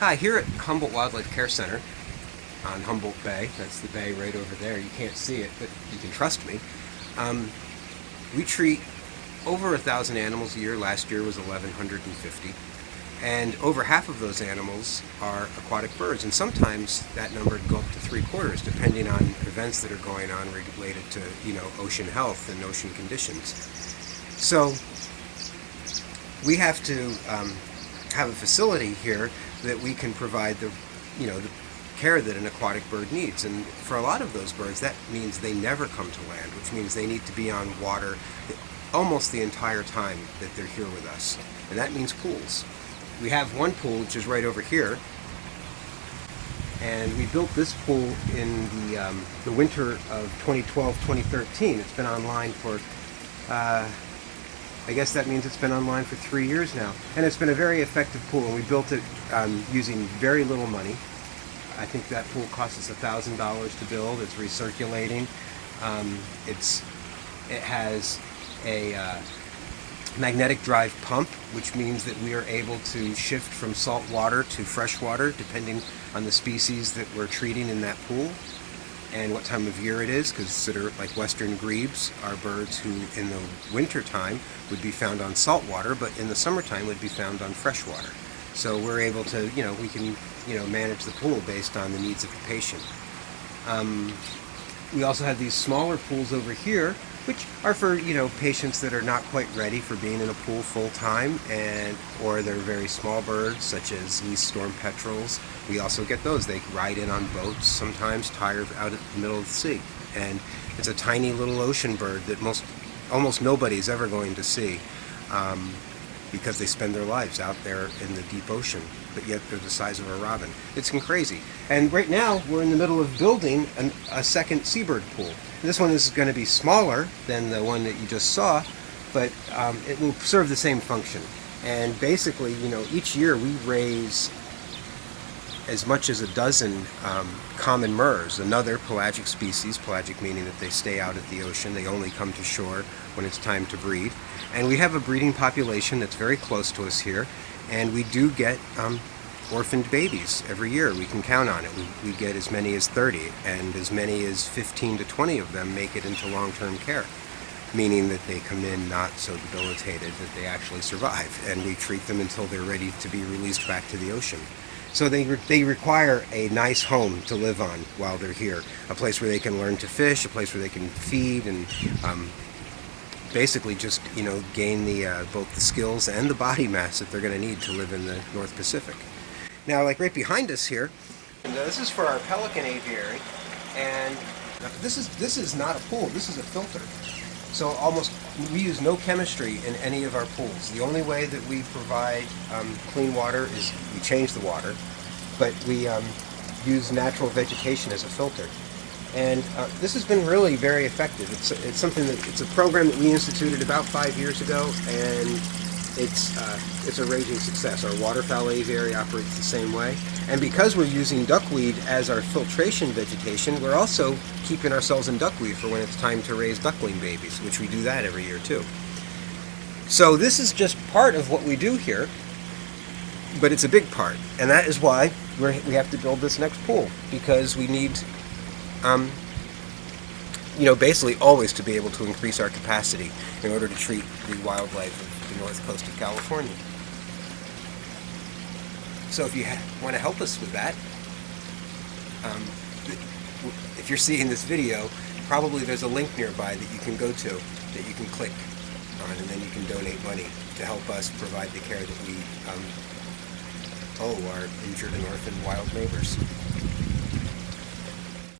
Hi, here at Humboldt Wildlife Care Center on Humboldt Bay, that's the bay right over there, you can't see it, but you can trust me. Um, we treat over 1,000 animals a year. Last year was 1,150. And over half of those animals are aquatic birds, and sometimes that number can go up to three-quarters, depending on events that are going on related to, ocean health and ocean conditions. So we have to have a facility here that we can provide the care that an aquatic bird needs. And for a lot of those birds, that means they never come to land, which means they need to be on water almost the entire time that they're here with us. And that means pools. We have one pool, which is right over here, and we built this pool in the winter of 2012-2013. It's been online for I guess that means it's been online for 3 years now. And it's been a very effective pool, and we built it using very little money. I think that pool cost us $1,000 to build. It's recirculating. It has a magnetic drive pump, which means that we are able to shift from salt water to fresh water depending on the species that we're treating in that pool and what time of year it is. Consider like western grebes are birds who in the winter time would be found on salt water, but in the summertime would be found on fresh water. So we're able to, we can, manage the pool based on the needs of the patient. We also have these smaller pools over here, which are for, patients that are not quite ready for being in a pool full time, or they're very small birds, such as these storm-petrels. We also get those. They ride in on boats, sometimes tired out at the middle of the sea. And it's a tiny little ocean bird that almost nobody's ever going to see, because they spend their lives out there in the deep ocean, but yet they're the size of a robin. It's crazy. And right now, we're in the middle of building a second seabird pool. This one is going to be smaller than the one that you just saw, but it will serve the same function. And basically, each year we raise as much as a dozen common murres, another pelagic species, pelagic meaning that they stay out at the ocean. They only come to shore when it's time to breed. And we have a breeding population that's very close to us here, and we do get orphaned babies every year. We can count on it. We get as many as 30, and as many as 15 to 20 of them make it into long-term care, meaning that they come in not so debilitated that they actually survive, and we treat them until they're ready to be released back to the ocean. So they require a nice home to live on while they're here, a place where they can learn to fish, a place where they can feed, and basically just gain both the skills and the body mass that they're going to need to live in the North Pacific. Now, like right behind us here, and this is for our pelican aviary, and this is not a pool. This is a filter. So we use no chemistry in any of our pools. The only way that we provide clean water is we change the water, but we use natural vegetation as a filter. And this has been really very effective. It's a program that we instituted about 5 years ago, and it's a raging success. Our waterfowl aviary operates the same way. And because we're using duckweed as our filtration vegetation, we're also keeping ourselves in duckweed for when it's time to raise duckling babies, which we do that every year too. So this is just part of what we do here, but it's a big part. And that is why we have to build this next pool, because we need basically always to be able to increase our capacity in order to treat the wildlife of the north coast of California. So if you want to help us with that, if you're seeing this video, probably there's a link nearby that you can go to, that you can click on, and then you can donate money to help us provide the care that we owe our injured and orphaned wild neighbors.